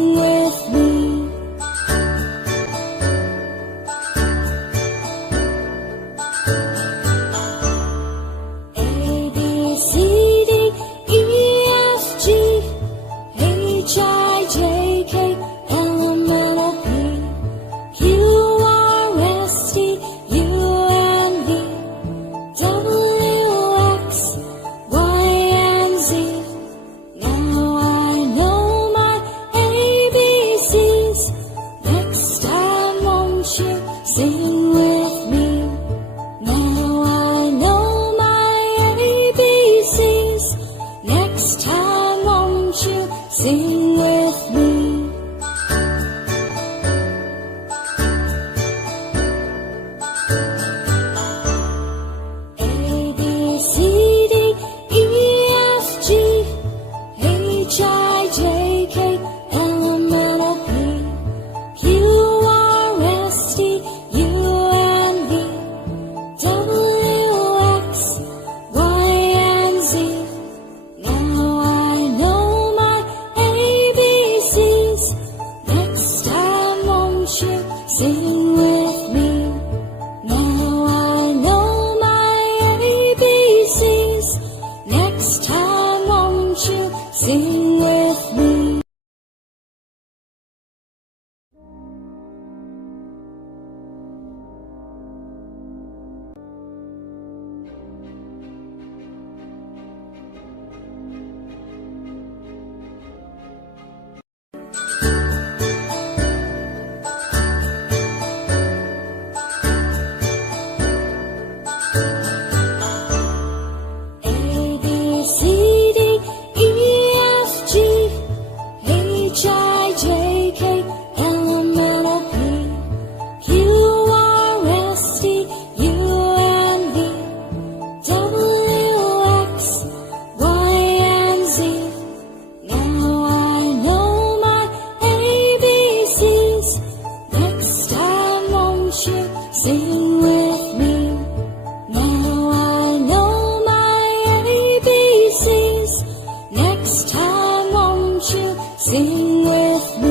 sing with me. A, B, C, D, E, F, G, H, I, J, K, L, M, N, O, P, Q, R, S, T, U, N, V, W, X, Y, and Z. Now I know my ABCs. Next time won't you sing with me? Now I know my ABCs. Next time won't you sing with me? A, B, C, D, E, F, G, H, I, J, K, L, M, N, O, P, Q, R, S, T, U, N, V, W, X, Y, and Z. Now I know my ABCs. Next time won't you sing with me? Now I know my ABCs. Next time won't you sing with me? A, B, C, D, E, F, G, H, I, J, K, L, M, N, O, P, Q, R, S, T, U, N, V, W, X, Y, and Z. Now I know my ABCs. Next time won't you sing with me? Now I know my ABCs. Next time won't you sing with me?